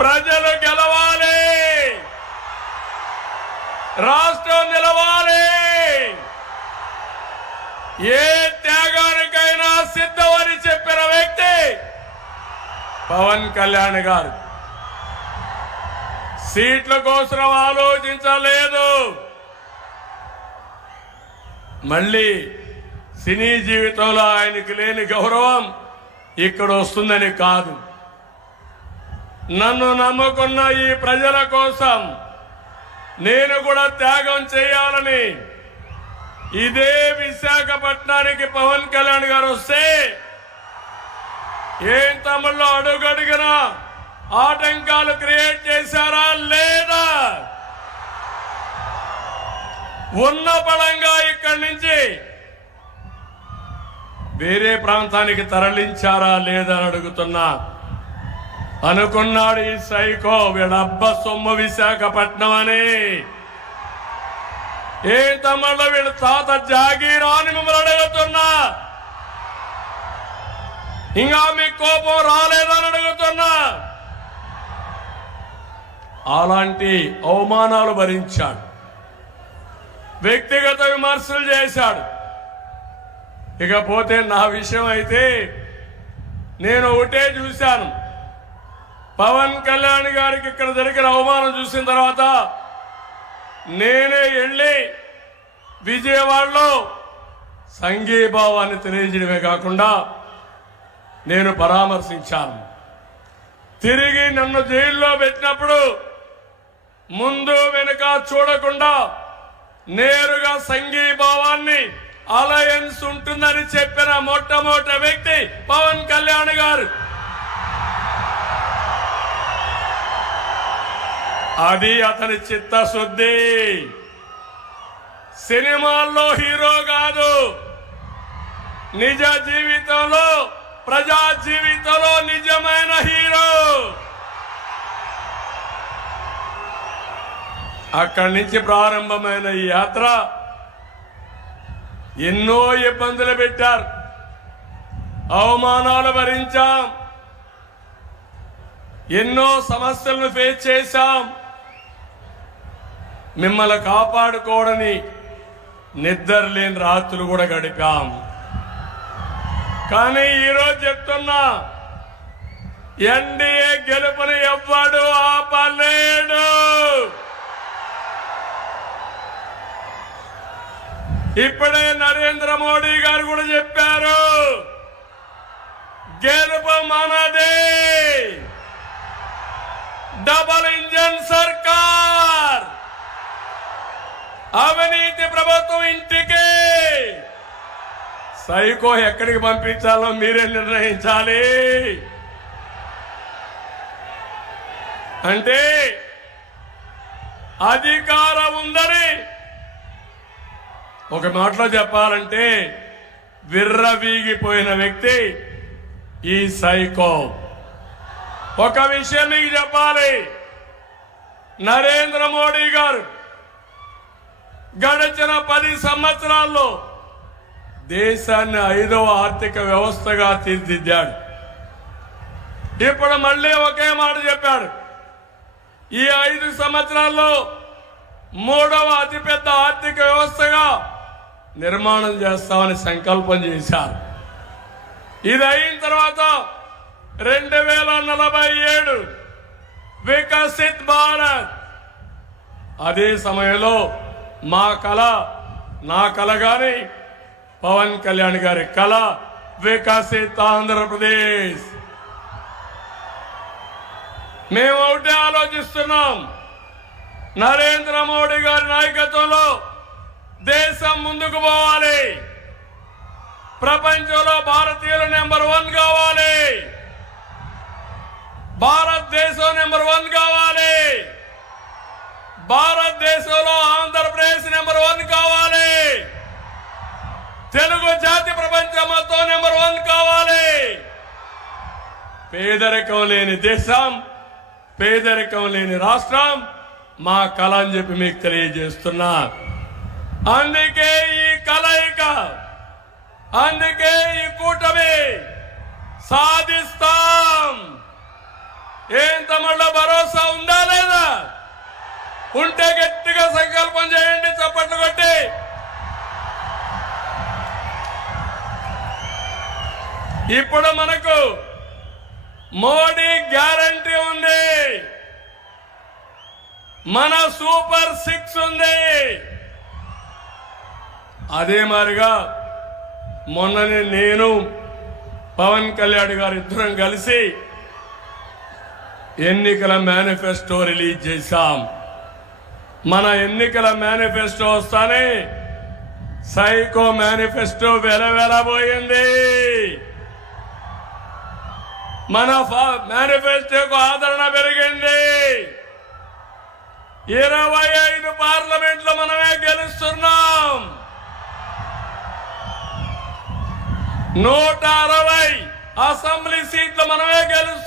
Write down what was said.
ప్రజలు గెలవాలి, రాష్ట్రం నిలవాలి. ఏ త్యాగానికైనా సిద్ధమని చెప్పిన వ్యక్తి పవన్ కళ్యాణ్ గారు. సీట్ల కోసం ఆలోచించలేదు. మళ్ళీ సినీ జీవితంలో ఆయనకి లేని గౌరవం ఇక్కడ వస్తుందని కాదు. నన్ను నమ్ముకున్న ఈ ప్రజల కోసం నేను కూడా త్యాగం చేయాలని ఇదే విశాఖపట్నానికి పవన్ కళ్యాణ్ గారు వస్తే ఏం తమిళలో అడుగడుగున ఆటంకాలు క్రియేట్ చేశారా లేదా? ఉన్న పడంగా ఇక్కడి నుంచి వేరే ప్రాంతానికి తరలించారా లేదా అని అడుగుతున్నా. అనుకున్నాడు ఈ సైకో వీడబ్బ సొమ్ము విశాఖపట్నం అని. ఏ తమిళలో వీళ్ళ తాత జాగీరా అని మిమ్మల్ని అడుగుతున్నా. ఇంకా మీ కోపం రాలేదని అడుగుతున్నా. అలాంటి అవమానాలు భరించాడు, వ్యక్తిగత విమర్శలు చేశాడు. ఇకపోతే నా విషయం అయితే నేను ఒకటే చూశాను. పవన్ కళ్యాణ్ గారికి ఇక్కడ జరిగిన అవమానం చూసిన తర్వాత నేనే వెళ్ళి విజయవాడలో సంఘీభావాన్ని తెలియజేయడమే కాకుండా నేను పరామర్శించాను. తిరిగి నన్ను జైల్లో పెట్టినప్పుడు ముందు వెనుక చూడకుండా నేరుగా సంఘీభావాన్ని అలయన్స్ ఉంటుందని చెప్పిన మొట్టమొదటి వ్యక్తి పవన్ కళ్యాణ్ గారు. అది అతని చిత్తశుద్ధి. సినిమాల్లో హీరో కాదు, నిజ జీవితంలో ప్రజా జీవితంలో నిజమైన హీరో. అక్కడి నుంచి ప్రారంభమైన ఈ యాత్ర ఎన్నో ఇబ్బందులు పెట్టారు, అవమానాలు భరించాం, ఎన్నో సమస్యలను ఫేస్ చేశాం. మిమ్మల్ని కాపాడుకోవడని నిద్రలేని రాత్రులు కూడా గడిపాం. కానీ ఈరోజు చెప్తున్నా, ఎన్డీఏ గెలుపుని ఎవ్వడు ఆపలేడు. ఇప్పుడే నరేంద్ర మోడీ గారు కూడా చెప్పారు, గెలుపు మనదే, డబల్ ఇంజన్ సర్కార్, అవినీతి ప్రభుత్వం ఇంటికి. సైకో ఎక్కడికి పంపించాలో మీరే నిర్ణయించాలి. అంటే అధికారం ఉందని ఒక మాటలో చెప్పాలంటే విర్రవీగిపోయిన వ్యక్తి ఈ సైకో. ఒక విషయం మీకు చెప్పాలి, నరేంద్ర మోడీ గారు గడిచిన 10 సంవత్సరాల్లో దేశాన్ని 5వ ఆర్థిక వ్యవస్థగా తీర్చిదిద్దాడు. ఇప్పుడు మళ్ళీ ఒకే మాట చెప్పాడు, ఈ 5 సంవత్సరాల్లో 3వ అతిపెద్ద ఆర్థిక వ్యవస్థగా నిర్మాణం చేస్తామని సంకల్పం చేశారు. ఇది అయిన తర్వాత 2047 వికసిత్ భారత్. అదే సమయంలో మా కళ, నా కళ గాని పవన్ కళ్యాణ్ గారి కళ వికసిత్ ఆంధ్రప్రదేశ్. మేము ఒకటే ఆలోచిస్తున్నాం, నరేంద్ర మోడీ గారి నాయకత్వంలో దేశం ముందుకు పోవాలి, ప్రపంచంలో భారతీయులు నెంబర్ 1 కావాలి, భారతదేశం నెంబర్ 1 కావాలి, భారతదేశంలో ఆంధ్రప్రదేశ్ నెంబర్ 1 కావాలి, తెలుగు జాతి ప్రపంచం మొత్తం నెంబర్ 1 కావాలి. పేదరికం లేని దేశం, పేదరికం లేని రాష్ట్రం మా కళ అని చెప్పి మీకు తెలియజేస్తున్నా. అందుకే ఈ కలయిక, అందుకే ఈ కూటమి సాధిస్తాం. ఏం తమిళ ఉంటే గట్టిగా సంకల్పం చేయండి చప్పట్లు కొట్టి. ఇప్పుడు మనకు మోడీ గ్యారంటీ ఉంది, మన సూపర్ 6 ఉంది. అదే మాదిరిగా మొన్ననే నేను పవన్ కళ్యాణ్ గారు ఇద్దరం కలిసి ఎన్నికల మేనిఫెస్టో రిలీజ్ చేశాం. మన ఎన్నికల మేనిఫెస్టో వస్తానే సైకో మేనిఫెస్టో వెలవెలబోయింది. మన మేనిఫెస్టోకు ఆదరణ పెరిగింది. 25 పార్లమెంట్లో మనమే గెలుస్తున్నాం. 160 అసెంబ్లీ సీట్లు మనమే గెలుస్తున్నాం.